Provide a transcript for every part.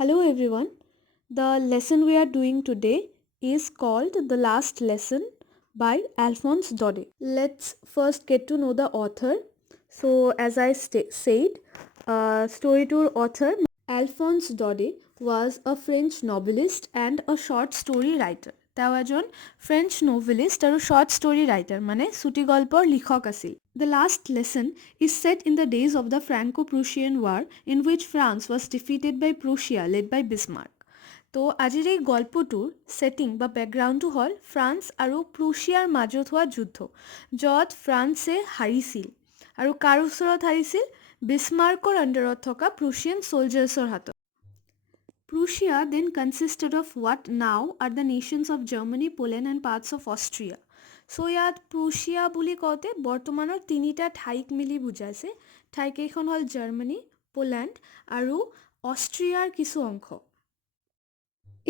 Hello everyone. The lesson we are doing today is called The Last Lesson by Alphonse Daudet. Let's first get to know the author. So, as I said, story tour author Alphonse Daudet was a French novelist and a short story writer. তেওঁ এজন French নভেলিষ্ট আৰু short story writer মানে চুটি গল্পৰ লিখক আছিল। The last lesson is set in the days of the Franco-Prussian War in which France was defeated by Prussia led by Bismarck. তো আজিৰ এই গল্পটোৰ ছেটিং বা বেকগ্ৰাউণ্ডটো হ'ল ফ্ৰান্স আৰু প্ৰুছিয়াৰ মাজত হোৱা যুদ্ধ য'ত ফ্ৰান্সে হাৰিছিল আৰু কাৰ ওচৰত হাৰিছিল বিছমাৰ্কৰ আণ্ডাৰত থকা প্ৰুছিয়ান ছলজাৰ্ছৰ হাতত। Prussia then consisted of what now are the nations of Germany, Poland and parts of Austria. So ইয়াত প্ৰুছিয়া বুলি কওঁতে বৰ্তমানৰ তিনিটা ঠাইক মিলি বুজাইছে। ঠাইকেইখন হ'ল জাৰ্মানী, পোলেণ্ড আৰু অষ্ট্ৰিয়াৰ কিছু অংশ।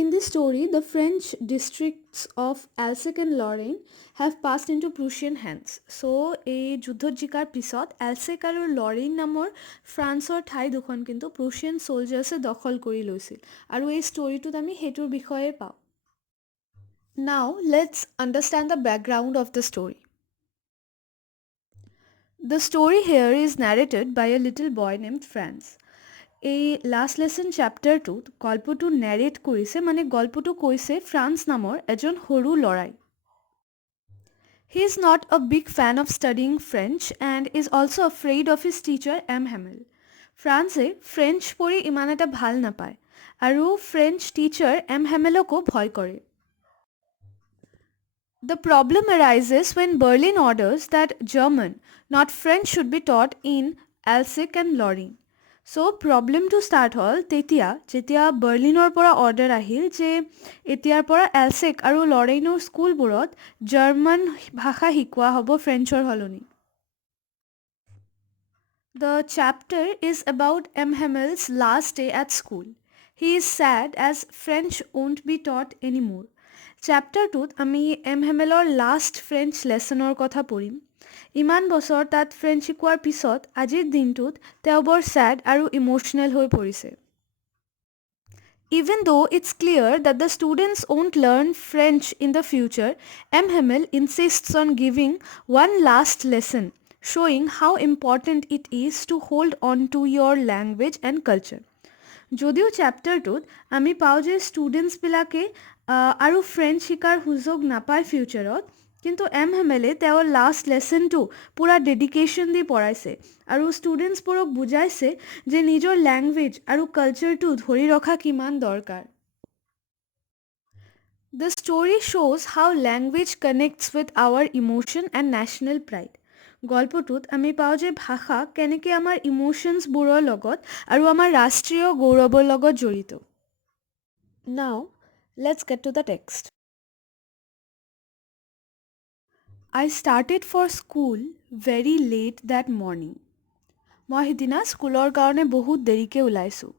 In this story, the French districts of Alsace and Lorraine have passed into Prussian hands. So, এই যুদ্ধত জিকাৰ পিছত এলছেক আৰু লৰেইন নামৰ ফ্ৰান্সৰ ঠাই দুখন কিন্তু প্ৰুছিয়ান ছলজাৰ্ছে দখল কৰি লৈছিল আৰু এই ষ্টৰিটোত আমি সেইটোৰ বিষয়ে পাওঁ। Now, let's understand the background of the story. The story here is narrated by a little boy named Franz. এই লাষ্ট লেসন চেপ্টাৰটোত গল্পটো নেৰেট কৰিছে মানে গল্পটো কৈছে ফ্ৰান্স নামৰ এজন সৰু ল'ৰাই। He is not a big fan of studying French and is also afraid of his teacher M. Hamel. ফ্ৰান্সে ফ্ৰেঞ্চ পঢ়ি ইমান এটা ভাল নাপায় আৰু ফ্ৰেঞ্চ টিচাৰ এম হেমেলকো ভয় কৰে। The problem arises when Berlin orders that German, not French, should be taught in Alsace and Lorraine. So প্ৰব্লেমটো ষ্টাৰ্ট হ'ল যেতিয়া বাৰ্লিনৰ পৰা অৰ্ডাৰ আহিল যে এতিয়াৰ পৰা এলছেক আৰু লৰেইনৰ স্কুলবোৰত জাৰ্মান ভাষা শিকোৱা হ'ব ফ্ৰেঞ্চৰ সলনি। The chapter is about M. Hammel's last day at school. He is sad as French won't be taught anymore. চেপ্টাৰটোত আমি এম হেমেলৰ লাষ্ট ফ্ৰেঞ্চ লেচনৰ কথা পঢ়িম। ইমান বছৰ তাত ফ্ৰেঞ্চ শিকোৱাৰ পিছত আজিৰ দিনটোত তেওঁ বৰ ছেড আৰু ইম'চনেল হৈ পৰিছে। Even though it's clear that the students won't learn French in the future, M. Hamel insists on giving one last lesson, showing how important it is to hold on to your language and culture. যদিও চেপ্টাৰটোত আমি পাওঁ যে ষ্টুডেণ্টছবিলাকে আৰু French শিকাৰ সুযোগ নাপায় ফিউচাৰত, কিন্তু এম হেমেলে তেওঁৰ লাষ্ট লেচনটো পূৰা ডেডিকেশ্যন দি পঢ়াইছে আৰু ষ্টুডেণ্টছবোৰক বুজাইছে যে নিজৰ লেংগুৱেজ আৰু কালচাৰটো ধৰি ৰখা কিমান দৰকাৰ। The story shows how language connects with our emotion and national pride. গল্পটোত আমি পাওঁ যে ভাষা কেনেকৈ আমাৰ ইম'শ্যনছবোৰৰ লগত আৰু আমাৰ ৰাষ্ট্ৰীয় গৌৰৱৰ লগত জড়িত। Now, let's get to the text. I started for school very late that morning. মই সিদিনা স্কুলৰ কাৰণে বহুত দেৰিকৈ ওলাইছোঁ।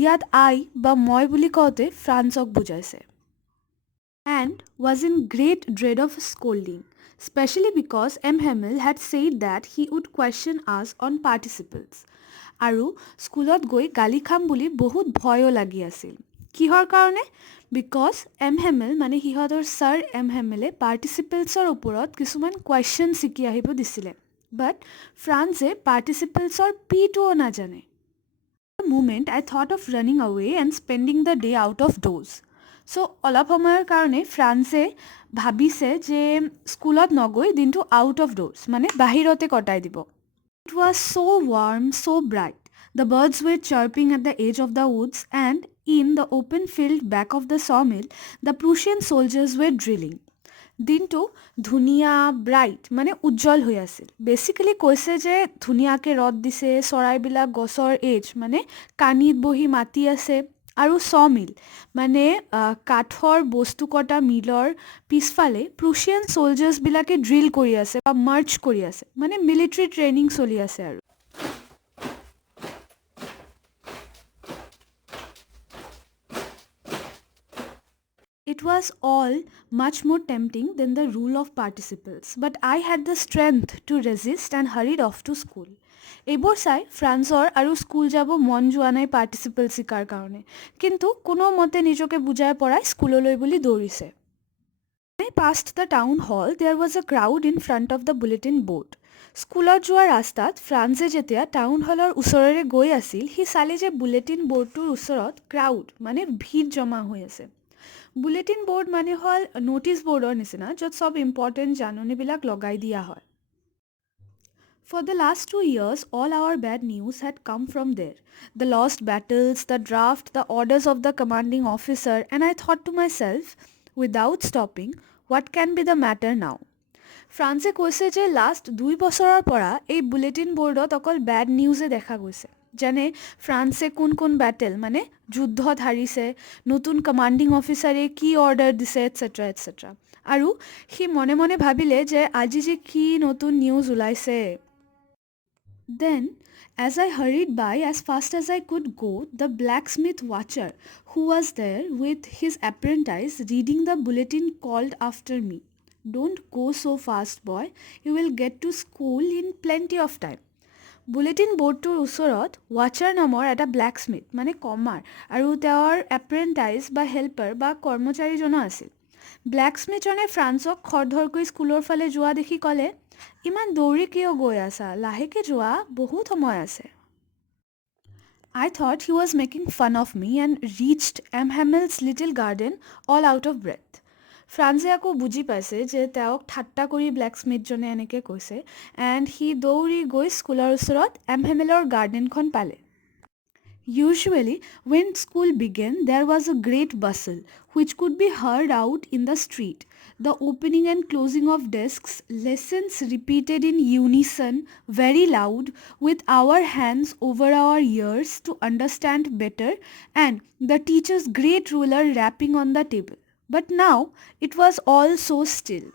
ইয়াত আই বা মই বুলি কওঁতে ফ্ৰান্সক বুজাইছে। And was in great dread of scolding, especially because M. Hamel had said that he would question us on participles. আৰু স্কুলত গৈ গালি খাম বুলি বহুত ভয়ো লাগি আছিল। কিহৰ কাৰণে? বিকজ এম হেমেল মানে সিহঁতৰ ছাৰ এম হেমেলে পাৰ্টিচিপেলছৰ ওপৰত কিছুমান কুৱেশ্যন শিকি আহিব দিছিলে। বাট ফ্ৰান্সে পাৰ্টিচিপেলছৰ পিটোও নাজানে। Moment I thought of running away and spending the day out of doors. চ' অলপ সময়ৰ কাৰণে ফ্ৰান্সে ভাবিছে যে স্কুলত নগৈ দিনটো আউট অফ ড'ৰ্ছ মানে বাহিৰতে কটাই দিব। It was so warm, so bright. The birds were chirping at the edge of the woods and in the open field back of the sawmill, the Prussian soldiers were drilling. দিনটো ধুনীয়া bright মানে উজ্জ্বল হৈ আছিল। Basically কৈছে যে ধুনীয়াকৈ ৰ'দ দিছে, চৰাইবিলাক গছৰ এজ মানে কানিত বহি মাতি আছে আৰু চ' মানে কাঠৰ বস্তু কটা মিলৰ পিছফালে প্ৰুছিয়ান ছলজাৰ্ছবিলাকে ড্ৰিল কৰি আছে বা মাৰ্চ কৰি আছে মানে মিলিটাৰী ট্ৰেইনিং চলি আছে আৰু। It It was all much more tempting than the rule of participles, but I had the strength to resist and hurried off to school. এইবোৰ চাই ফ্ৰান্সৰ আৰু স্কুল যাব মন যোৱা নাই পাৰ্টিচিপল শিকাৰ কাৰণে, কিন্তু কোনো মতে নিজকে বুজাই পৰাই স্কুললৈ বুলি দৌৰিছে। When I passed the town hall, there was a crowd in front of the bulletin board. স্কুলত যোৱা ৰাস্তাত ফ্ৰান্সে যেতিয়া টাউন হলৰ ওচৰেৰে গৈ আছিল, সি চালে যে বুলেটিন বৰ্ডটোৰ ওচৰত ক্ৰাউড মানে ভিৰ জমা হৈ আছে। বুলেটিন বৰ্ড মানে হ'ল ন'টিছ বৰ্ডৰ নিচিনা, য'ত চব ইম্পৰ্টেণ্ট জাননীবিলাক লগাই দিয়া হয়। For the last 2 years, all our bad news had come from there. The lost battles, the draft, the orders of the commanding officer, and I thought to myself, without stopping, what can be the matter now? ফ্ৰান্সে কৈছে যে last 2 বছৰৰ পৰা এই bulletin বৰ্ডত অকল bed নিউজে দেখা গৈছে, যেনে ফ্ৰান্সে কোন কোন বেটেল মানে যুদ্ধত হাৰিছে, নতুন কমাণ্ডিং অফিচাৰে কি অৰ্ডাৰ দিছে এটচেট্ৰা এটচেট্ৰা। আৰু সি মনে মনে ভাবিলে যে আজি যে কি নতুন নিউজ ওলাইছে। Then, as I hurried by as fast as I could go, the blacksmith watcher who was there with his apprentice reading the bulletin called after me, "Don't go so fast, boy. You will get to school in plenty of time." Bulletin বৰ্ডটোৰ ওচৰত ৱাচাৰ নামৰ এটা ব্লেকস্মিথ মানে কমাৰ আৰু তেওঁৰ এপ্ৰেণ্টাইজ বা হেল্পাৰ বা কৰ্মচাৰীজনো আছিল। ব্লেকস্মিথজনে ফ্ৰান্সক খৰধৰকৈ স্কুলৰ ফালে যোৱা দেখি ক'লে, ইমান দৌৰি কিয় গৈ আছা, লাহেকৈ যোৱা, বহুত সময় আছে। I thought he was making fun of me and reached M. Hamel's little garden all out of breath. ফ্ৰান্সে আকৌ বুজি পাইছে যে তেওঁক ঠাট্টা কৰি ব্লেকস্মিথজনে এনেকৈ কৈছে, এণ্ড সি দৌৰি গৈ স্কুলৰ ওচৰত এম হেমেলৰ গাৰ্ডেনখন পালে। Usually, when school began, there was a great bustle, which could be heard out in the street. The opening and closing of desks, lessons repeated in unison, very loud, with our hands over our ears to understand better, and the teacher's great ruler rapping on the table. But now, it was all so still.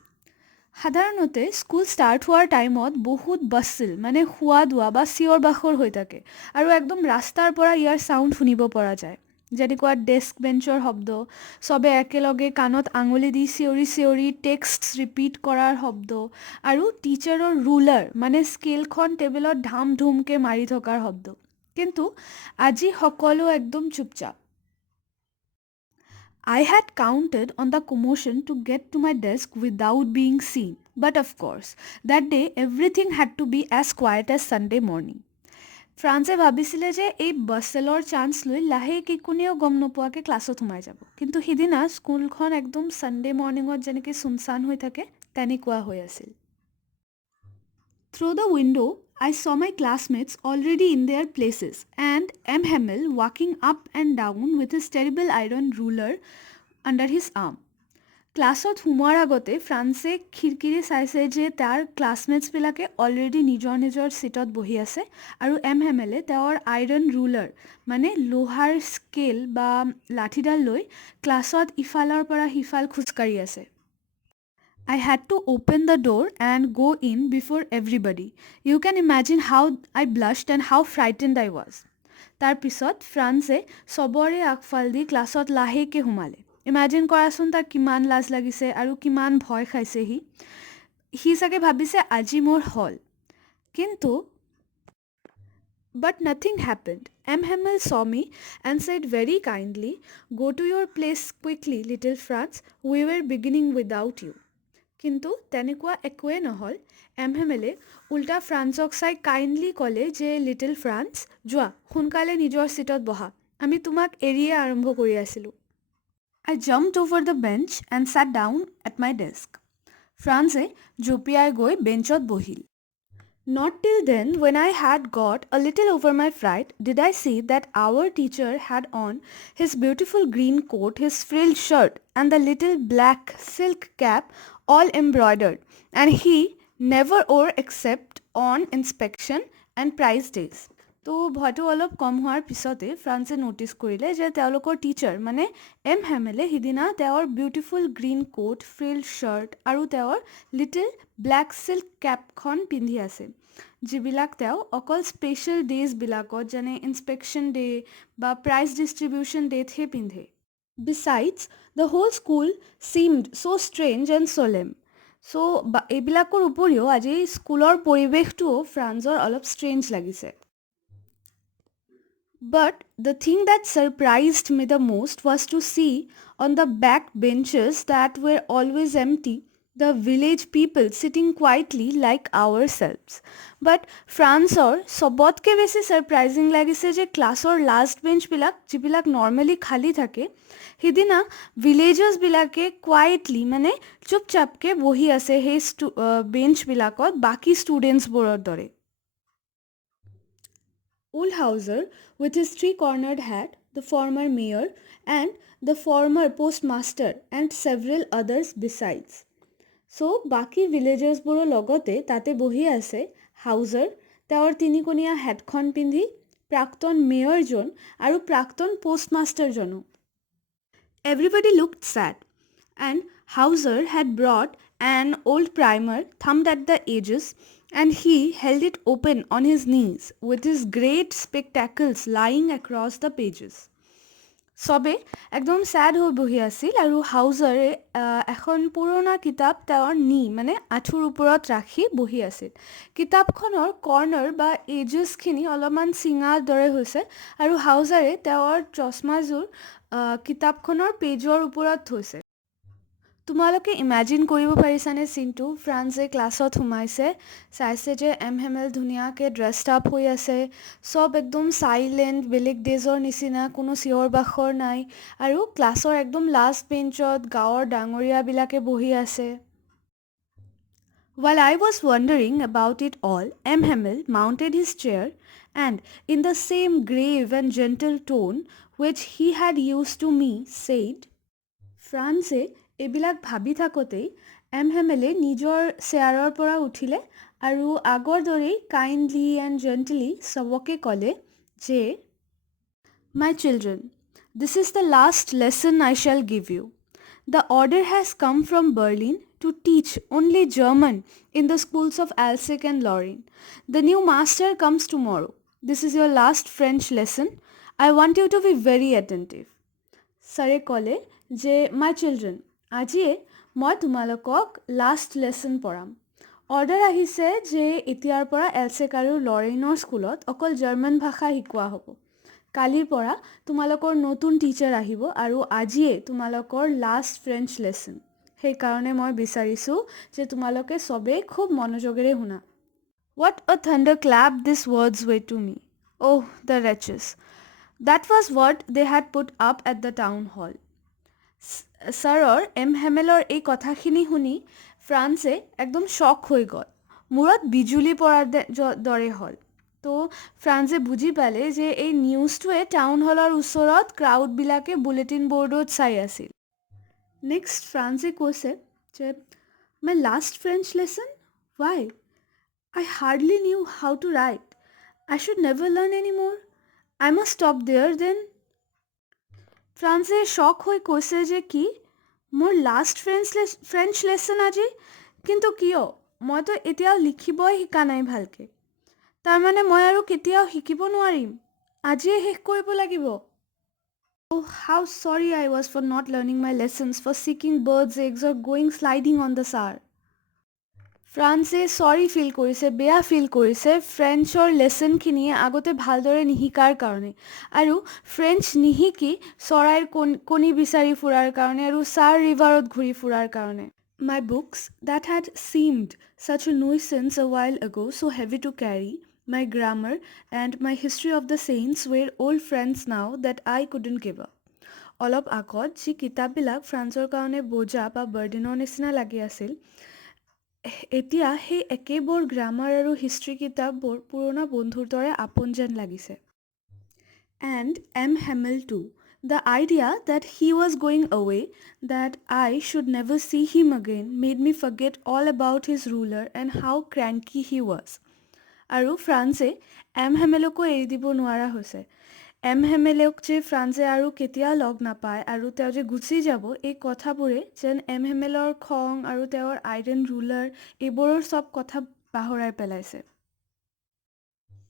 সাধাৰণতে school start হোৱাৰ টাইমত বহুত বাছিল মানে খোৱা দোৱা বা চিঞৰ বাখৰ হৈ থাকে আৰু একদম ৰাস্তাৰ পৰা ইয়াৰ চাউণ্ড শুনিব পৰা যায়, যেনেকুৱা ডেস্ক বেঞ্চৰ শব্দ, চবে একেলগে কাণত আঙুলি দি চিঞৰি চিঞৰি টেক্সট ৰিপিট কৰাৰ শব্দ, আৰু টিচাৰৰ ৰুলাৰ মানে স্কেলখন টেবুলত ধাম ধুমকৈ মাৰি থকাৰ শব্দ। কিন্তু আজি সকলো একদম চুপচাপ। I had counted on the commotion to get to my desk without being seen, but of course, that day everything had to be as quiet as Sunday morning. ফ্ৰান্সে ভাবিছিলে যে এই বাছেলৰ চান্স লৈ লাহেকৈ কোনেও গম নোপোৱাকৈ ক্লাছত সোমাই যাব, কিন্তু সিদিনা স্কুলখন একদম ছানডে মৰ্ণিঙত যেনেকৈ চুনচান হৈ থাকে তেনেকুৱা হৈ আছিল। Through the window, I saw my classmates already in their places and M. Hamel walking up and down with his terrible iron ruler under his arm. ক্লাছত সোমোৱাৰ আগতে ফ্ৰান্সে খিৰিকীৰে চাইছে যে তাৰ ক্লাছমেটছবিলাকে অলৰেডি নিজৰ নিজৰ ছিটত বহি আছে আৰু এম হেমেলে তেওঁৰ আইৰণ ৰুলাৰ মানে লোহাৰ স্কেল বা লাঠিডাল লৈ ক্লাছত ইফালৰ পৰা সিফাল খোজকাঢ়ি আছে। I had to open the door and go in before everybody. You can imagine how I blushed and how frightened I was. তাৰ পিছত ফ্ৰান্সে চবৰে আগফাল দি ক্লাছত লাহেকৈ সোমালে। ইমাজিন কৰাচোন তাৰ কিমান লাজ লাগিছে আৰু কিমান ভয় খাইছে সি চাগে ভাবিছে আজি মোৰ হ'ল। কিন্তু But nothing happened. M. Hamel saw me and said very kindly, "Go to your place quickly, little Franz. We were beginning without you." কিন্তু তেনেকুৱা একোৱে নহ'ল। এম হেমেলে উল্টা ফ্ৰান্সক চাই কাইণ্ডলি ক'লে যে লিটল ফ্ৰান্স, যোৱা সোনকালে নিজৰ ছিটত বহা, আমি তোমাক এৰিয়ে আৰম্ভ কৰি আছিলোঁ। I jumped over the bench and sat down at my desk. ফ্ৰান্সে জঁপিয়াই গৈ বেঞ্চত বহিল। Not till then, when I had got a little over my fright, did I see that our teacher had on his beautiful green coat, his frilled shirt, and the little black silk cap all embroidered, and he never wore except on inspection and prize days. তো ভয়টো অলপ কম হোৱাৰ পিছতে ফ্ৰান্সে notice কৰিলে যে তেওঁলোকৰ teacher মানে এম হেমেলে সিদিনা তেওঁৰ বিউটিফুল গ্ৰীণ কোট, ফ্ৰিল্ড শ্বাৰ্ট আৰু তেওঁৰ লিটিল ব্লেক চিল্ক কেপখন পিন্ধি আছে, যিবিলাক তেওঁ অকল স্পেচিয়েল ডেজবিলাকত যেনে ইনস্পেকশ্যন ডে বা প্ৰাইজ ডিষ্ট্ৰিবিউশ্যন ডেতহে পিন্ধে। Besides, the whole school seemed so strange and solemn. So এইবিলাকৰ উপৰিও আজি স্কুলৰ পৰিৱেশটোও ফ্ৰান্সৰ অলপ ষ্ট্ৰেঞ্জ লাগিছে. But the thing that surprised me the most was to see on the back benches that were always empty the village people sitting quietly like ourselves. But ফ্ৰান্সৰ চবতকে বেছি সাৰপ্ৰাইজিং লাগিছে যে ক্লাছৰ লাষ্ট বেঞ্চবিলাক যিবিলাক নৰ্মেলি খালী থাকে সিদিনা ভিলেজাৰ্ছবিলাকে কুৱাইটলি মানে চুপচাপকে বহি আছে সেই বেঞ্চবিলাকত বাকী ষ্টুডেণ্টছবোৰৰ দৰে. Old Hauser, with his three-cornered hat, the former mayor, and the former postmaster, and several others besides. So, বাকী ভিলেজাৰ্ছবোৰৰ লগতে তাতে বহি আছে হাউজাৰ, তেওঁৰ তিনিকোণীয়া হেটখন পিন্ধি, প্ৰাক্তন মেয়ৰজন আৰু প্ৰাক্তন পোষ্টমাষ্টাৰজনো. Everybody looked sad, and Hauser had brought an old primer thumbed at the edges, and he held it open on his knees with his great spectacles lying across the pages. চবে একদম স্যাড হৈ বহি আছিল আৰু হাউজাৰে এখন পুৰণা কিতাপ তেওঁৰ মানে আঁঠুৰ ওপৰত ৰাখি বহি আছিল. কিতাপখনৰ কৰ্ণাৰ বা এজেছখিনি অলপমান চিঙাৰ দৰে হৈছে আৰু হাউজাৰে তেওঁৰ চশমাযোৰ কিতাপখনৰ পেজৰ ওপৰত থৈছে. তোমালোকে ইমেজিন কৰিব পাৰিছানে চিনটো? ফ্ৰান্সে ক্লাছত সোমাইছে, চাইছে যে হেমেল ধুনীয়াকৈ ড্ৰেছড আপ হৈ আছে, চব একদম চাইলেণ্ট, বেলেগ ডেজৰ নিচিনা, কোনো চিঞৰ বাখৰ নাই আৰু ক্লাছৰ একদম লাষ্ট বেঞ্চত গাঁৱৰ ডাঙৰীয়াবিলাকে বহি আছে. While I was wondering about it all, Hamel mounted his chair and, in the same grave and gentle tone which he had used to me, said, ফ্ৰান্সে এইবিলাক ভাবি থাকোঁতেই হেমেলে নিজৰ চেয়াৰৰ পৰা উঠিলে আৰু আগৰ দৰেই কাইণ্ডলি এণ্ড জেণ্টলি চবকে ক'লে যে My children, this is the last lesson I shall give you. The order has come from Berlin to teach only German in the schools of Alsace and Lorraine. The new master comes tomorrow. This is your last French lesson. I want you to be very attentive. ছাৰে ক'লে যে মাই children, আজিয়ে মই তোমালোকক last lesson পঢ়াম. Order আহিছে যে এতিয়াৰ পৰা এলচেক আৰু লৰেইনৰ স্কুলত অকল জাৰ্মান ভাষা শিকোৱা হ'ব. কালিৰ পৰা তোমালোকৰ নতুন টিচাৰ আহিব আৰু আজিয়ে তোমালোকৰ লাষ্ট ফ্ৰেঞ্চ লেচন. সেইকাৰণে মই বিচাৰিছোঁ যে তোমালোকে চবেই খুব মনোযোগেৰে শুনা. What a thunderclap these words were to me. Oh, the wretches. That was what they had put up at the town hall. ছাৰৰ হেমেলৰ এই কথাখিনি শুনি ফ্ৰান্সে একদম শ্বক হৈ গ'ল. মূৰত বিজুলী পৰাৰ দৰে হ'ল. তো ফ্ৰান্সে বুজি পালে যে এই নিউজটোৱে টাউন হলৰ ওচৰত ক্ৰাউডবিলাকে বুলেটিন বৰ্ডত চাই আছিল. নেক্সট ফ্ৰান্সে কৈছে যে my last French lesson? Why? I hardly knew how to write. I should never learn anymore. I must stop there then. ফ্ৰান্সে শ্বক হৈ কৈছে যে কি মোৰ লাষ্ট ফ্ৰেঞ্চ লেচন আজি? কিন্তু কিয়? মইতো এতিয়াও লিখিবই শিকা নাই ভালকৈ. তাৰমানে মই আৰু কেতিয়াও শিকিব নোৱাৰিম? আজিয়ে শেষ কৰিব লাগিব? Oh, how sorry I was for not learning my lessons, for seeking birds' eggs or going sliding on the Saar. ফ্ৰান্সে চৰি ফিল কৰিছে, বেয়া ফিল কৰিছে ফ্ৰেঞ্চৰ লেচনখিনিয়ে আগতে ভালদৰে নিশিকাৰ কাৰণে আৰু ফ্ৰেঞ্চ নিশিকি চৰাইৰ কণী বিচাৰি ফুৰাৰ কাৰণে আৰু ছাৰ ৰিভাৰত ঘূৰি ফুৰাৰ কাৰণে. My books that had seemed such a nuisance a while ago, so heavy to carry, my grammar and my history of the saints were old friends now that I couldn't give up. অলপ আগত যি কিতাপবিলাক ফ্ৰান্সৰ কাৰণে বোজা বা বাৰ্ডেনৰ নিচিনা লাগি আছিল, এতিয়া সেই একেবোৰ গ্ৰামাৰ আৰু হিষ্ট্ৰী কিতাপবোৰ পুৰণা বন্ধুৰ দৰে আপোন যেন লাগিছে. And Hamel too. The idea that he was going away, that I should never see him again, made me forget all about his ruler and how cranky he was. আৰু ফ্ৰান্সে হেমেলকো এৰি দিব নোৱাৰা হৈছে. হেমেলক যে ফ্ৰান্সে আৰু কেতিয়াও লগ নাপায় আৰু তেওঁ যে গুচি যাব, এই কথাবোৰে যেন হেমেলৰ খং আৰু তেওঁৰ আইৰণ ৰুলাৰ এইবোৰৰ চব কথা পাহৰাই পেলাইছে.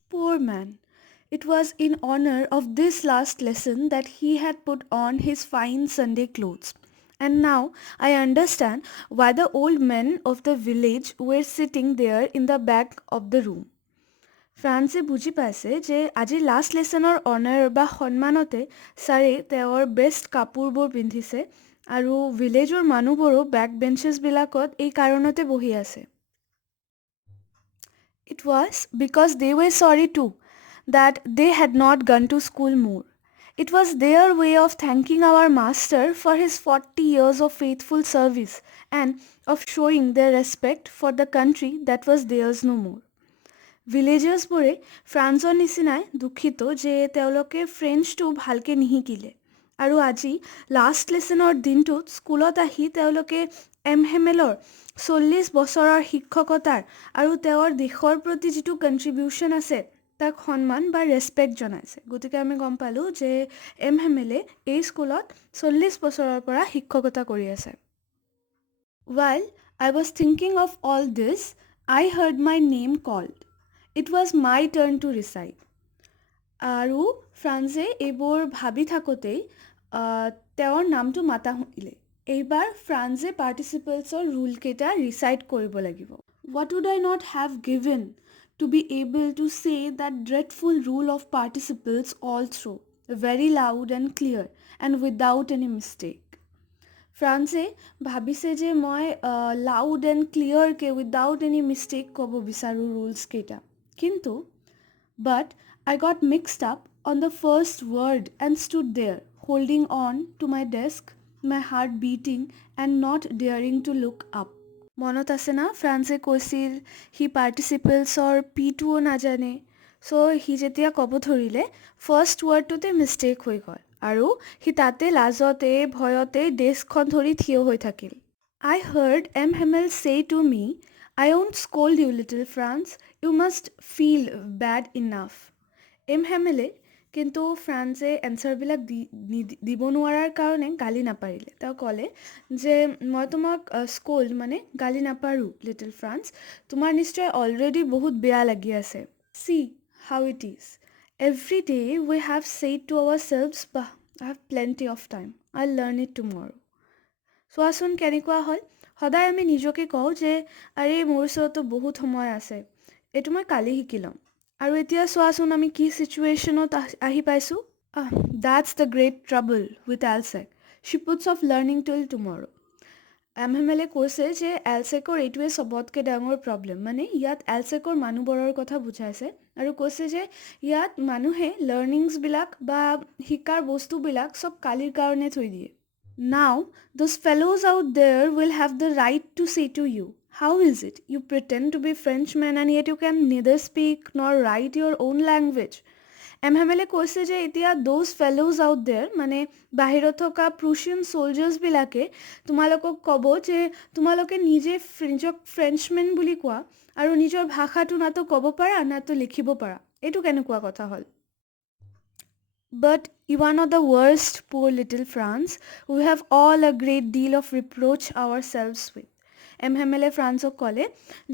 Poor man. It was in honor of this last lesson that he had put on his fine Sunday clothes. And now I understand why the old men of the village were sitting there in the back of the room. ফ্ৰান্সে বুজি পাইছে যে আজিৰ last লেচনৰ অনাৰ বা সন্মানতে ছাৰে তেওঁৰ best কাপোৰবোৰ পিন্ধিছে আৰু ভিলেজৰ মানুহবোৰো বেক বেঞ্চেছবিলাকত এই কাৰণতে বহি আছে। It was because they were sorry too that they had not gone to school more. It was their way of thanking our master for his 40 years of faithful service and of showing their respect for the country that was theirs no more. ভিলেজাৰ্ছবোৰে ফ্ৰান্সৰ নিচিনাই দুখিত যে তেওঁলোকে ফ্ৰেঞ্চটো ভালকৈ নিশিকিলে আৰু আজি last লেচনৰ দিনটোত স্কুলত আহি তেওঁলোকে এমহেমেলৰ 40 বছৰৰ শিক্ষকতাৰ আৰু তেওঁৰ দেশৰ প্ৰতি যিটো কণ্ট্ৰিবিউশ্যন আছে তাক সন্মান বা ৰেচপেক্ট জনাইছে। গতিকে আমি গম পালোঁ যে এমহেমেলে এই স্কুলত 40 বছৰৰ পৰা শিক্ষকতা কৰি আছে। While I was thinking of all this, I heard my name called. It was my turn to recite. আৰু ফ্ৰান্সে এইবোৰ ভাবি থাকোঁতেই তেওঁৰ নামটো মাতা শুনিলে। এইবাৰ ফ্ৰান্সে পাৰ্টিচিপেলছৰ ৰুলকেইটা ৰিচাইট কৰিব লাগিব। What would I not have given to be able to say that dreadful rule of participles all through, very loud and clear and without any mistake. ফ্ৰান্সে ভাবিছে যে মই লাউড এণ্ড ক্লিয়াৰকৈ উইদাউট এনি মিষ্টেক ক'ব বিচাৰোঁ ৰুলছকেইটা, কিন্তু but I got mixed up on the first word and stood there holding on to my desk, my heart beating and not daring to look up. মনত আছে না ফ্ৰান্সে কৈছিল সি পাৰ্টিচিপেলছৰ পিটোও নাজানে, চ' সি যেতিয়া ক'ব ধৰিলে ফাৰ্ষ্ট ৱৰ্ডটোতে মিষ্টেক হৈ গ'ল আৰু সি তাতে লাজতে ভয়তে ডেস্কখন ধৰি থিয় হৈ থাকিল। I heard M. Hamel say to me, I won't scold you, little France. You must feel bad enough. M. Hamele কিন্তু ফ্ৰান্সে এনচাৰবিলাক দিব নোৱাৰাৰ কাৰণে গালি নাপাৰিলে। তেওঁ ক'লে যে মই তোমাক স্কোল্ড মানে গালি নাপাৰোঁ লিটল ফ্ৰান্স, তোমাৰ নিশ্চয় অলৰেডি বহুত বেয়া লাগি আছে। See how it is. Every day we have said to ourselves, bah, I have plenty of time. I'll learn it tomorrow. চোৱাচোন কেনেকুৱা হ'ল, সদায় আমি নিজকে কওঁ যে আৰে মোৰ ওচৰতো বহুত সময় আছে, এইটো মই কালি শিকি ল'ম, আৰু এতিয়া চোৱাচোন আমি কি ছিটুৱেশ্যনত আহি পাইছোঁ। That's the great trouble with ALSEC. She puts off learning till tomorrow. এমহেমেলে কৈছে যে এলছেকৰ এইটোৱে চবতকৈ ডাঙৰ প্ৰব্লেম, মানে ইয়াত এলছেকৰ মানুহবোৰৰ কথা বুজাইছে আৰু কৈছে যে ইয়াত মানুহে লাৰ্ণিংছবিলাক বা শিকাৰ বস্তুবিলাক চব কালিৰ কাৰণে থৈ দিয়ে। Now, those fellows out there will have the right to say to you, how is it you pretend to be Frenchmen and yet you can neither speak nor write your own language? এমহেমেলে কৈছে যে এতিয়া those fellows out there মানে বাহিৰত থকা Prussian ছ'লজাৰ্ছবিলাকে তোমালোকক ক'ব যে তোমালোকে নিজে নিজক ফ্ৰেঞ্চমেন বুলি কোৱা আৰু নিজৰ ভাষাটো নাতো ক'ব পাৰা নাতো লিখিব পাৰা, এইটো কেনেকুৱা কথা হ'ল? But you are not the worst, poor little France. We have all a great deal of reproach ourselves with. এমহেমেলে ফ্ৰান্সক ক'লে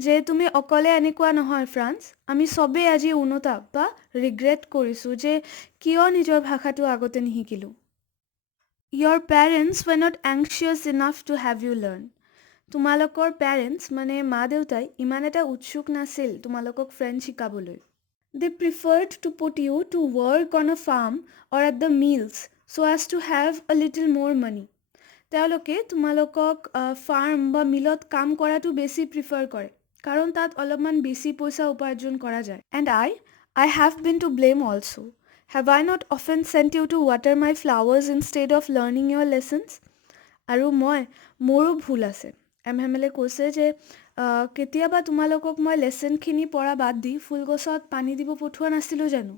যে তুমি অকলে এনেকুৱা নহয় ফ্ৰান্স, আমি চবেই আজি অনুতাপ বা ৰিগ্ৰেট কৰিছোঁ যে কিয় নিজৰ ভাষাটো আগতে নিশিকিলোঁ। Your parents were not anxious enough to have you learn. তোমালোকৰ পেৰেণ্টছ মানে মা দেউতাই ইমান এটা উৎসুক নাছিল তোমালোকক ফ্ৰেঞ্চ শিকাবলৈ। They preferred to put you to work on a farm or at the mills so as to have a little more money. তেওঁলোকে তোমালোকক ফাৰ্ম বা মিলত কাম কৰাটো বেছি প্ৰিফাৰ কৰে কাৰণ তাত অলপমান বেছি পইচা উপাৰ্জন কৰা যায়। And I have been to blame also. Have I not often sent you to water my flowers instead of learning your lessons? আৰু মোৰো ভুল আছে। এমহেমেলে কৈছে যে কেতিয়াবা তোমালোকক মই লেচনখিনি পঢ়া বাদ দি ফুলগছত পানী দিব পঠোৱা নাছিলোঁ জানো?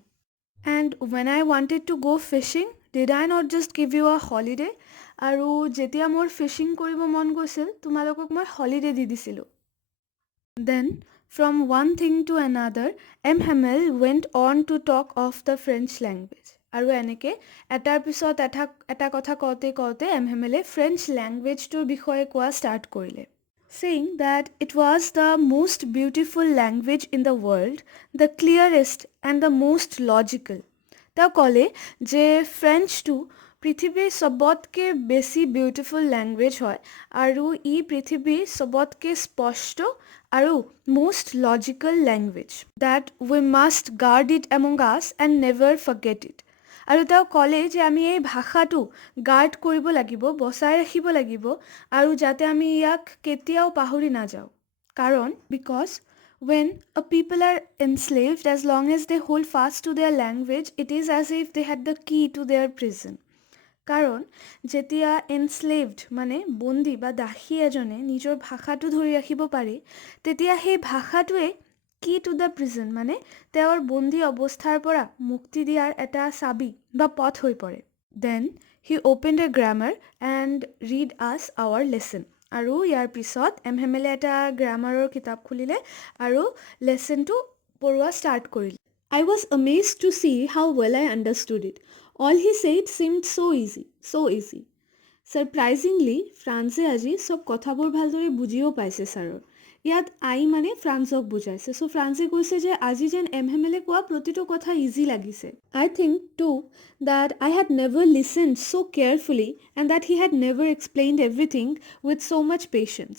And when I wanted to go fishing, did I not just give you a holiday? আৰু যেতিয়া মোৰ ফিছিং কৰিব মন গৈছিল তোমালোকক মই হলিডে দি দিছিলোঁ। Then, from one thing to another, M. Hamel went on to talk of the French language. আৰু এনেকৈ এটাৰ পিছত এটা কথা কওঁতে কওঁতে এম হেমেলে ফ্ৰেঞ্চ লেংগুৱেজটোৰ বিষয়ে কোৱা ষ্টাৰ্ট কৰিলে। saying that it was the most beautiful language in the world, the clearest and the most logical. তেওঁ ক'লে যে ফ্ৰেঞ্চটো পৃথিৱীৰ চবতকৈ বেছি বিউটিফুল লেংগুৱেজ হয় আৰু ই পৃথিৱীৰ চবতকৈ স্পষ্ট আৰু most logical language, that we must guard it among us and never forget it. আৰু তেওঁ ক'লে যে আমি এই ভাষাটো গাৰ্ড কৰিব লাগিব, বচাই ৰাখিব লাগিব আৰু যাতে আমি ইয়াক কেতিয়াও পাহৰি নাযাওঁ। কাৰণ because when a people are enslaved, as long as they hold fast to their language, it is as if they had the key to their prison. কাৰণ যেতিয়া এনস্লেভড মানে বন্দী বা দাসী এজনে নিজৰ ভাষাটো ধৰি ৰাখিব পাৰে, তেতিয়া সেই ভাষাটোৱে কি টু দ্য প্ৰিজন মানে তেওঁৰ বন্দী অৱস্থাৰ পৰা মুক্তি দিয়াৰ এটা চাবি বা পথ হৈ পৰে। Then he opened a grammar and read us our lesson. আৰু ইয়াৰ পিছত হেমেলে এটা গ্ৰামাৰৰ কিতাপ খুলিলে আৰু লেচনটো পঢ়োৱা ষ্টাৰ্ট কৰিলে। I was amazed to see how well I understood it. All he said seemed so easy, so easy. Surprisingly, ফ্ৰান্সে আজি চব কথাবোৰ ভালদৰে বুজিও পাইছে ছাৰৰ। ইয়াত আই মানে ফ্ৰান্সক বুজাইছে। চ' ফ্ৰান্সে কৈছে যে আজি যেন হেমেলে কোৱা প্ৰতিটো কথা ইজি লাগিছে। I think too that I had never listened so carefully and that he had never explained everything with so much patience.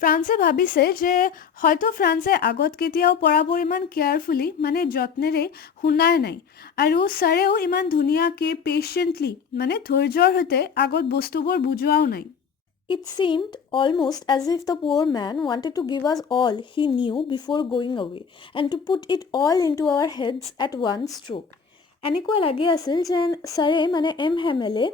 ফ্ৰান্সে ভাবিছে যে হয়তো ফ্ৰান্সে আগত কেতিয়াও পঢ়াবোৰ ইমান কেয়াৰফুলি মানে যত্নেৰে শুনাই নাই আৰু ছাৰেও ইমান ধুনীয়াকৈ পেচেণ্টলি মানে ধৈৰ্যৰ সৈতে আগত বস্তুবোৰ বুজোৱাও নাই। It seemed almost as if the poor man wanted to give us all he knew before going away and to put it all into our heads at one stroke. এনেকুৱা লাগি আছিল যেন ছাৰে মানে হেমেলে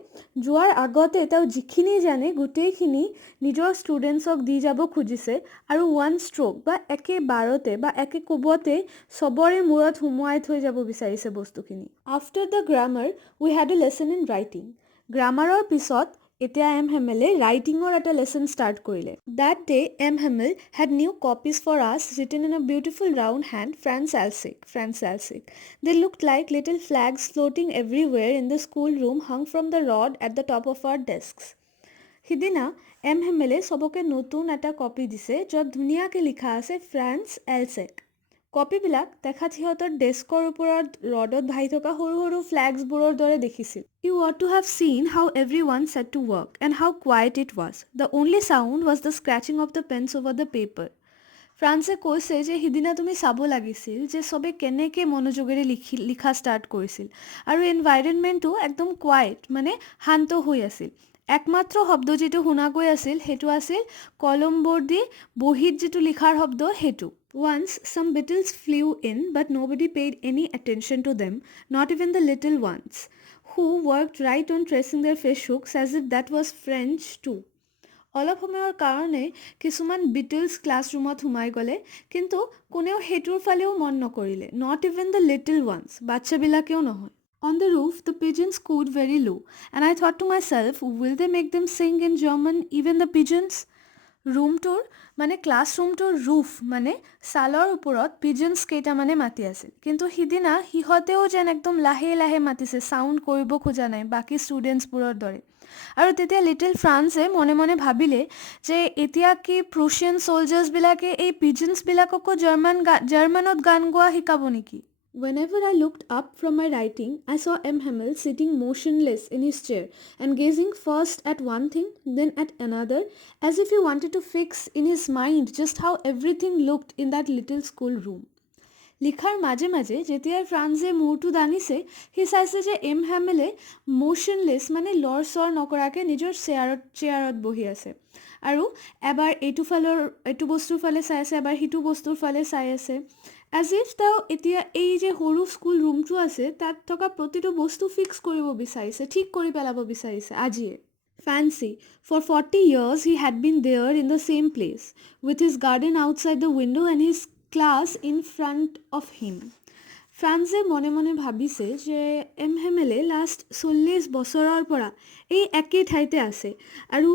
যোৱাৰ আগতে তেওঁ যিখিনি জানে গোটেইখিনি নিজৰ ষ্টুডেণ্টছক দি যাব খুজিছে আৰু ওৱান ষ্ট্ৰ'ক বা একেবাৰতে বা একে কোবতে চবৰে মূৰত সুমুৱাই থৈ যাব বিচাৰিছে বস্তুখিনি। After the grammar we had a lesson in writing. গ্ৰামাৰৰ পিছত এতিয়া হেমেলে ৰাইটিঙৰ এটা লেচন ষ্টাৰ্ট কৰিলে। That day Hamel had new copies for us written in a beautiful round hand, France Alsace. They looked like little flags floating everywhere in the schoolroom hung from the rod at the top of our desks. সিদিনা হেমেলে চবকে নতুন এটা copy দিছে য'ত ধুনীয়াকৈ লিখা আছে France এলছেক। কপিবিলাক দেখাত সিহঁতৰ ডেস্কৰ ওপৰত ৰডত ভাহি থকা সৰু সৰু ফ্লেগছবোৰৰ দৰে দেখিছিল। You ought to have seen how everyone set to work and how quiet it was. The only sound was the scratching of the pens over the paper. ফ্ৰান্সে কৈছে যে সিদিনা তুমি চাব লাগিছিল যে চবে কেনেকৈ মনোযোগেৰে লিখা ষ্টাৰ্ট কৰিছিল আৰু এনভাইৰনমেণ্টটো একদম কোৱাইট মানে শান্ত হৈ আছিল। একমাত্ৰ শব্দ যিটো শুনা গৈ আছিল সেইটো আছিল কলমবোৰ দি বহীত যিটো লিখাৰ শব্দ সেইটো। Once some beetles flew in but nobody paid any attention to them, not even the little ones, who worked right on tracing their fish hooks as if that was French too. অলপ সময়ৰ কাৰণে কিছুমান Beatles ক্লাছৰুমত সোমাই গ'লে কিন্তু কোনেও সেইটোৰ ফালেও মন নকৰিলে, not even the little ones, বাচ্চাবিলাকেও নহয়। On the roof, the pigeons cooed very low, and I thought to myself, will they make them sing in German, even the pigeons? ৰুমটোৰ মানে ক্লাছৰুমটোৰ ৰুফ মানে ছালৰ ওপৰত পিজনছ কেইটামানে মাতি আছিল, কিন্তু সিদিনা সিহঁতেও যেন একদম লাহে লাহে মাতিছে, চাউণ্ড কৰিব খোজা নাই বাকী ষ্টুডেণ্টছবোৰৰ দৰে। আৰু তেতিয়া লিটল ফ্ৰান্সে মনে মনে ভাবিলে যে এতিয়া কি প্ৰুছিয়ান ছলজাৰ্ছবিলাকে এই পিজনছবিলাককো জাৰ্মানত গান গোৱা শিকাব নেকি? Whenever I looked up from my writing, I saw Hamel sitting motionless in his chair and gazing first at one thing, then at another, as if he wanted to fix in his mind just how everything looked in that little school room. লিখাৰ মাজে মাজে যেতিয়াই ফ্ৰান্সে মূৰটো দাঙিছে সি চাইছে যে হেমেলে মোশ্যনলেছ মানে লৰ চৰ নকৰাকৈ নিজৰ চেয়াৰত বহি আছে আৰু এবাৰ এইটো বস্তুৰ ফালে চাই আছে, এবাৰ সিটো বস্তুৰ ফালে চাই আছে, এজ ইফ তেওঁ এতিয়া এই যে সৰু স্কুল ৰুমটো আছে তাত থকা প্ৰতিটো বস্তু ফিক্স কৰিব বিচাৰিছে, ঠিক কৰি পেলাব বিচাৰিছে আজিয়ে। Fancy, for 40 years he had been there in the same place, with his garden outside the window and his class in front of him. ফ্ৰান্সে মনে মনে ভাবিছে যে হেমেলে লাষ্ট 40 বছৰৰ পৰা এই একেই ঠাইতে আছে আৰু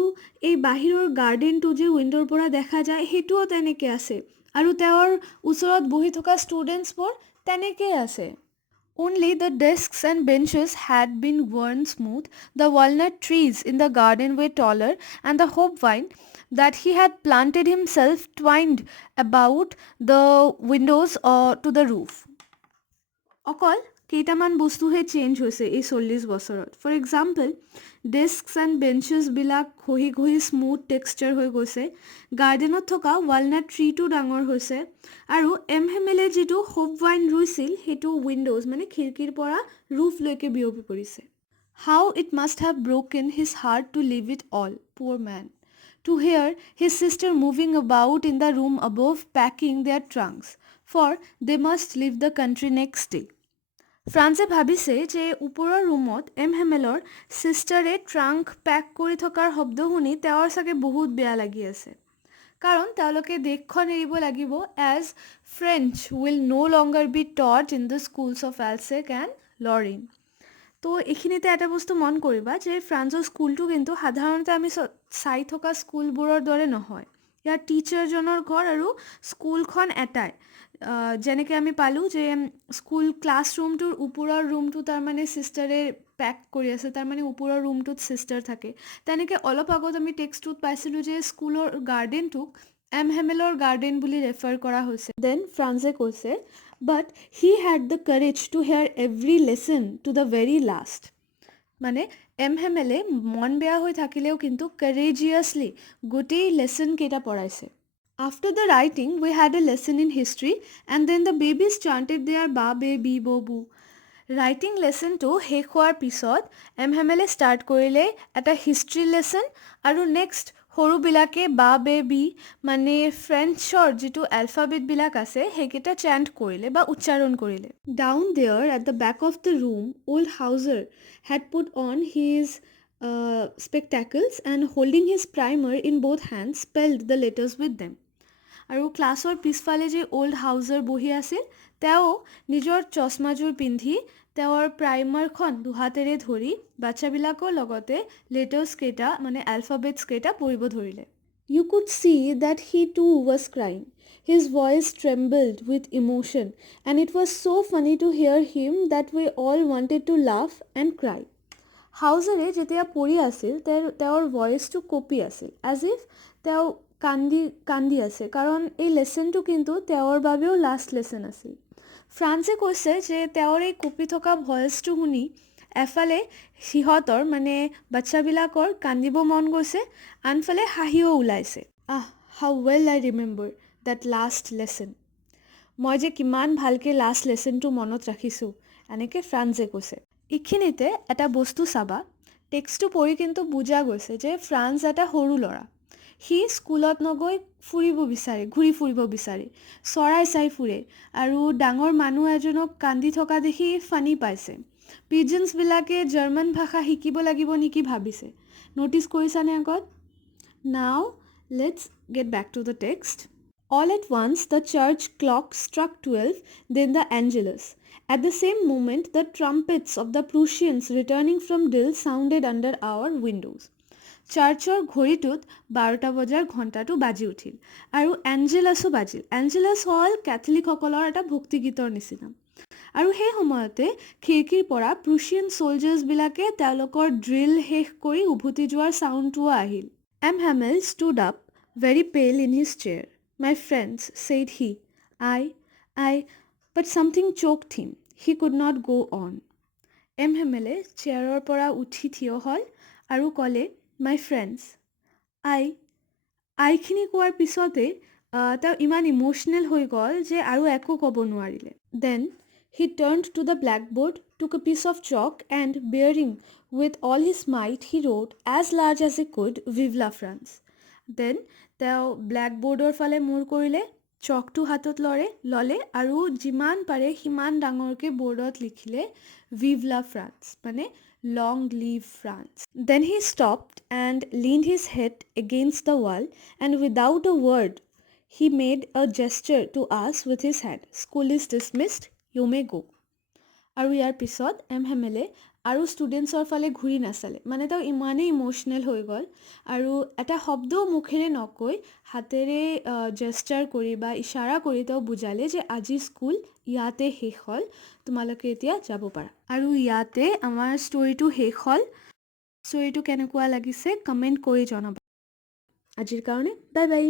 এই বাহিৰৰ গাৰ্ডেনটো যে উইণ্ডোৰ পৰা দেখা যায় সেইটোও তেনেকৈ আছে আৰু তেওঁৰ ওচৰত বহি থকা ষ্টুডেণ্টছবোৰ তেনেকৈ আছে। Only the desks and benches had been worn smooth, the walnut trees in the garden were taller, and the hopvine, that he had planted himself twined about the windows to the roof. অকল কেইটামান বস্তুহে change হৈছে এই 40 বছৰত. For example ডেস্কছ and বেঞ্চেছবিলাক ঘঁহি ঘঁহি smooth texture হৈ গৈছে. গাৰ্ডেনত থকা ৱালনাট ট্ৰিটো ডাঙৰ হৈছে. আৰু এমহেমেলে যিটো হোপ ভাইন ৰুইছিল সেইটো উইণ্ডোজ মানে খিৰিকীৰ পৰা ৰুফলৈকে বিয়পি পৰিছে. How it must have broken his heart to leave it all, poor man. To hear his sister moving about in the room above packing their trunks, for they must leave the country next day. ফ্ৰান্সে ভাবিছে যে ওপৰৰ ৰুমত এমহেমেলৰ ছিষ্টাৰে trunk pack কৰি থকাৰ শব্দ শুনি তেওঁৰ চাগে বহুত বেয়া লাগি আছে. কাৰণ তেওঁলোকে দেশখন এৰিব লাগিব as French will no' longer be taught in the schools of Alsace and Lorraine. তো এইখিনিতে এটা বস্তু মন কৰিবা যে ফ্ৰান্সৰ স্কুলটো কিন্তু সাধাৰণতে আমি চাই থকা স্কুলবোৰৰ দৰে নহয়. ইয়াৰ টিচাৰজনৰ ঘৰ আৰু স্কুলখন এটাই. যেনেকৈ আমি পালোঁ যে স্কুল ক্লাছৰুমটোৰ ওপৰৰ ৰুমটো তাৰমানে ছিষ্টাৰে পেক কৰি আছে, তাৰমানে ওপৰৰ ৰুমটোত ছিষ্টাৰ থাকে. তেনেকৈ অলপ আগত আমি টেক্সটটোত পাইছিলোঁ যে স্কুলৰ গাৰ্ডেনটোক এমহেমেলৰ গাৰ্ডেন বুলি ৰেফাৰ কৰা হৈছে. দেন ফ্ৰান্সে কৈছে but he had the courage to hear every lesson to the very last. মানে এমহেমেলে মন বেয়া হৈ থাকিলেও কিন্তু courageously গোটেই লেসন কেইটা পঢ়াইছে. After the writing, we had a lesson in history and then the babies chanted their ba be bi bo bu. Writing lesson to শেষ হোৱাৰ পিছত এমহেমেলে ষ্টাৰ্ট কৰিলে এটা হিষ্ট্ৰী লেসন আৰু নেক্সট সৰুবিলাকে বা বে বি মানে ফ্ৰেঞ্চৰ যিটো এলফাবেটবিলাক আছে সেইকেইটা চেণ্ট কৰিলে বা উচ্চাৰণ কৰিলে. Down there at the back of the room old Hauser had put on his spectacles and holding his primer in both hands spelled the letters with them. আৰু ক্লাছৰ পিছফালে যে অল্ড হাউজাৰ বহি আছিল তেওঁ নিজৰ চশমাযোৰ পিন্ধি তেওঁৰ প্ৰাইমাৰখন দুহাতেৰে ধৰি বাচ্চাবিলাকৰ লগতে লেটাৰ্ছ কেইটা মানে এলফাবেটছ কেইটা পঢ়িব ধৰিলে. You could see that he too was crying. His voice trembled with emotion and it was so funny to hear him that we all wanted to laugh and cry. হাউজাৰে যেতিয়া পঢ়ি আছিল তেওঁৰ ভইচটো কঁপি আছিল এজ ইফ তেওঁ কান্দি আছে কাৰণ এই লেচনটো কিন্তু তেওঁৰ বাবেও লাষ্ট লেচন আছিল. ফ্ৰান্সে কৈছে যে তেওঁৰ এই কঁপি থকা ভইচটো শুনি এফালে সিহঁতৰ মানে বাচ্চাবিলাকৰ কান্দিব মন গৈছে, আনফালে হাঁহিও ওলাইছে. How well I remember that last lesson. মই যে কিমান ভালকৈ লাষ্ট লেচনটো মনত ৰাখিছোঁ, এনেকৈ ফ্ৰান্সে কৈছে. এইখিনিতে এটা বস্তু চাবা, টেক্সটটো পঢ়ি কিন্তু বুজা গৈছে যে ফ্ৰান্স এটা সৰু ল'ৰা. সি স্কুলত নগৈ ঘূৰি ফুৰিব বিচাৰে, চৰাই চাই ফুৰে আৰু ডাঙৰ মানুহ এজনক কান্দি থকা দেখি ফানি পাইছে. পিজনছবিলাকে জাৰ্মান ভাষা শিকিব লাগিব নেকি ভাবিছে. ন'টিছ কৰিছানে আগত? Now let's get back to the text. All at once the church clock struck 12, then the Angelus. At the same moment the trumpets of the Prussians returning from Dill sounded under our windows. চাৰ্চৰ ঘড়ীটোত 12টা বজাৰ ঘণ্টাটো বাজি উঠিল আৰু এঞ্জেলাছো বাজিল. Angeles হ'ল কেথলিকসকলৰ এটা ভক্তিগীতৰ নিচিনা. আৰু সেই সময়তে খিৰিকীৰ পৰা প্ৰুছিয়ান ছলজাৰ্ছবিলাকে তেওঁলোকৰ ড্ৰিল শেষ কৰি উভতি যোৱাৰ চাউণ্ডটোও আহিল. এমহেমেল stood up, very pale in his chair. My friends, said he, but something choked him. He could not go on. এমহেমেলে চেয়াৰৰ পৰা উঠি থিয় হ'ল আৰু ক'লে মাই ফ্ৰেণ্ডছ. আইখিনি কোৱাৰ পিছতে তেওঁ ইমান ইম'চনেল হৈ গ'ল যে আৰু একো ক'ব নোৱাৰিলে. Then he turned to the blackboard, took a piece of chalk and bearing with all his might he wrote as large as he could Vive la France. Then তেওঁ ব্লেকবোৰ্ডৰ ফালে মূৰ কৰিলে, চকটো হাতত ল'লে আৰু যিমান পাৰে সিমান ডাঙৰকৈ বৰ্ডত লিখিলে ভিভ লা ফ্ৰান্স মানে long live France. Then he stopped and leaned his head against the wall and without a word he made a gesture to us with his hand. School is dismissed, you may go. আৰু ইয়াৰ পিছত এমহেমেলে আৰু ষ্টুডেণ্টছৰ ফালে ঘূৰি নাচালে, মানে তেওঁ ইমানেই ইম'চনেল হৈ গ'ল আৰু এটা শব্দও মুখেৰে নকৈ হাতেৰে জেষ্টাৰ কৰি বা ইশাৰা কৰি তেওঁ বুজালে যে আজি স্কুল ইয়াতে শেষ হ'ল, তোমালোকে এতিয়া যাব পাৰা. আৰু ইয়াতে আমাৰ ষ্টৰিটো শেষ হ'ল. ষ্টৰিটো কেনেকুৱা লাগিছে কমেণ্ট কৰি জনাবা. আজিৰ কাৰণে বাই বাই।